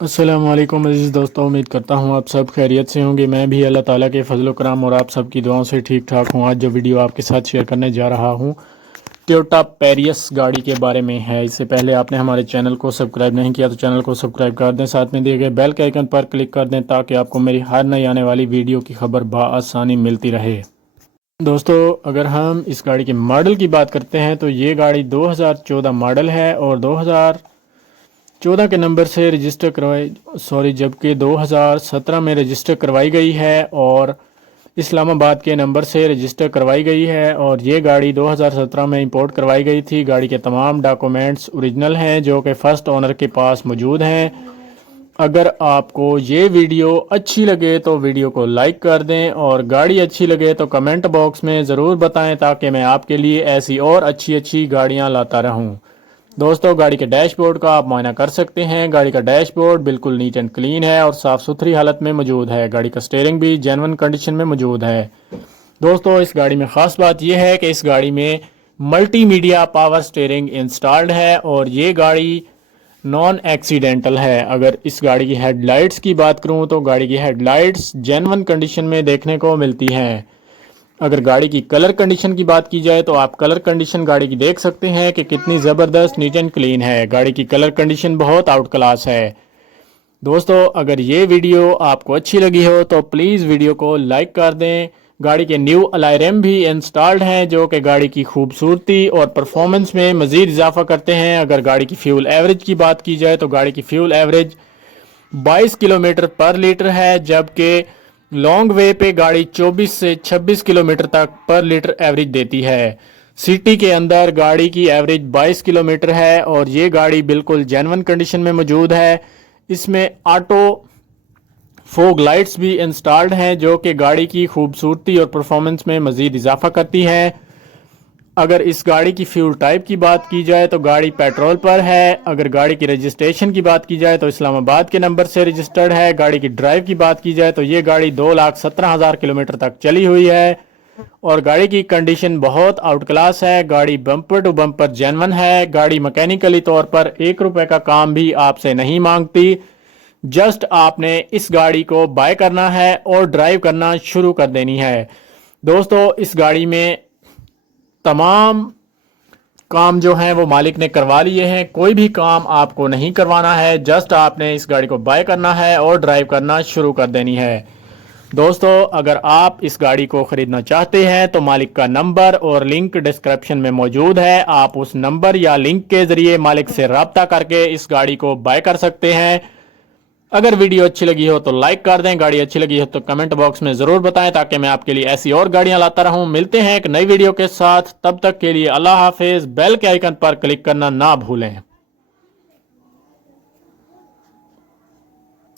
अस्सलाम वालेकुम अज़ीज़ दोस्तों, उम्मीद करता हूँ आप सब खैरियत से होंगे। मैं भी अल्लाह ताला के फजल करम और आप सब की दुआओं से ठीक ठाक हूँ। आज जो वीडियो आपके साथ शेयर करने जा रहा हूँ टोयोटा पेरियस गाड़ी के बारे में है। इससे पहले आपने हमारे चैनल को सब्सक्राइब नहीं किया तो चैनल को सब्सक्राइब कर दें, साथ में दिए गए बेल के आइकन पर क्लिक कर दें ताकि आपको मेरी हर नई आने वाली वीडियो की खबर बआसानी मिलती रहे। दोस्तों, अगर हम इस गाड़ी के मॉडल की बात करते हैं तो ये गाड़ी 2014 मॉडल है और 2014 के नंबर से रजिस्टर करवाई जबकि 2017 में रजिस्टर करवाई गई है और इस्लामाबाद के नंबर से रजिस्टर करवाई गई है। और ये गाड़ी 2017 में इंपोर्ट करवाई गई थी। गाड़ी के तमाम डॉक्यूमेंट्स ओरिजिनल हैं जो कि फ़र्स्ट ओनर के पास मौजूद हैं। अगर आपको ये वीडियो अच्छी लगे तो वीडियो को लाइक कर दें और गाड़ी अच्छी लगे तो कमेंट बॉक्स में ज़रूर बताएं ताकि मैं आपके लिए ऐसी और अच्छी अच्छी गाड़ियां लाता रहूं। दोस्तों, गाड़ी के डैशबोर्ड का आप मुआयना कर सकते हैं। गाड़ी का डैशबोर्ड बिल्कुल नीट एंड क्लीन है और साफ़ सुथरी हालत में मौजूद है। गाड़ी का स्टीयरिंग भी जेन्युइन कंडीशन में मौजूद है। दोस्तों, इस गाड़ी में ख़ास बात यह है कि इस गाड़ी में मल्टीमीडिया पावर स्टीयरिंग इंस्टॉल्ड है और ये गाड़ी नॉन एक्सीडेंटल है। अगर इस गाड़ी की हेडलाइट्स की बात करूं तो गाड़ी की हेडलाइट्स जेन्युइन कंडीशन में देखने को मिलती हैं। अगर गाड़ी की कलर कंडीशन की बात की जाए तो आप कलर कंडीशन गाड़ी की देख सकते हैं कि कितनी ज़बरदस्त नीट एंड क्लीन है। गाड़ी की कलर कंडीशन बहुत आउट क्लास है। दोस्तों, अगर ये वीडियो आपको अच्छी लगी हो तो प्लीज़ वीडियो को लाइक कर दें। गाड़ी के न्यू अलॉय रिम भी इंस्टॉल्ड हैं जो कि गाड़ी की खूबसूरती और परफॉर्मेंस में मज़ीद इजाफा करते हैं। अगर गाड़ी की फ्यूल एवरेज की बात की जाए तो गाड़ी की फ्यूल एवरेज 22 किलोमीटर पर लीटर है, जबकि लॉन्ग वे पे गाड़ी 24 से 26 किलोमीटर तक पर लीटर एवरेज देती है। सिटी के अंदर गाड़ी की एवरेज 22 किलोमीटर है और ये गाड़ी बिल्कुल जेन्युइन कंडीशन में मौजूद है। इसमें ऑटो फोग लाइट्स भी इंस्टॉल्ड हैं जो कि गाड़ी की खूबसूरती और परफॉर्मेंस में मज़ीद इजाफा करती हैं। अगर इस गाड़ी की फ्यूल टाइप की बात की जाए तो गाड़ी पेट्रोल पर है। अगर गाड़ी की रजिस्ट्रेशन की बात की जाए तो इस्लामाबाद के नंबर से रजिस्टर्ड है। गाड़ी की ड्राइव की बात की जाए तो ये गाड़ी 2,17,000 किलोमीटर तक चली हुई है और गाड़ी की कंडीशन बहुत आउट क्लास है। गाड़ी बम्पर टू बम्पर जेन्युइन है। गाड़ी मैकेनिकली तौर पर 1 रुपए का काम भी आपसे नहीं मांगती। जस्ट आपने इस गाड़ी को बाय करना है और ड्राइव करना शुरू कर देनी है। दोस्तों, इस गाड़ी में तमाम काम जो हैं वो मालिक ने करवा लिए हैं। कोई भी काम आपको नहीं करवाना है, जस्ट आपने इस गाड़ी को बाय करना है और ड्राइव करना शुरू कर देनी है। दोस्तों, अगर आप इस गाड़ी को ख़रीदना चाहते हैं तो मालिक का नंबर और लिंक डिस्क्रिप्शन में मौजूद है। आप उस नंबर या लिंक के ज़रिए मालिक से रब्ता करके इस गाड़ी को बाय कर सकते हैं। अगर वीडियो अच्छी लगी हो तो लाइक कर दें, गाड़ी अच्छी लगी हो तो कमेंट बॉक्स में ज़रूर बताएं ताकि मैं आपके लिए ऐसी और गाड़ियां लाता रहूं। मिलते हैं एक नई वीडियो के साथ, तब तक के लिए अल्लाह हाफिज़। बेल के आइकन पर क्लिक करना ना भूलें।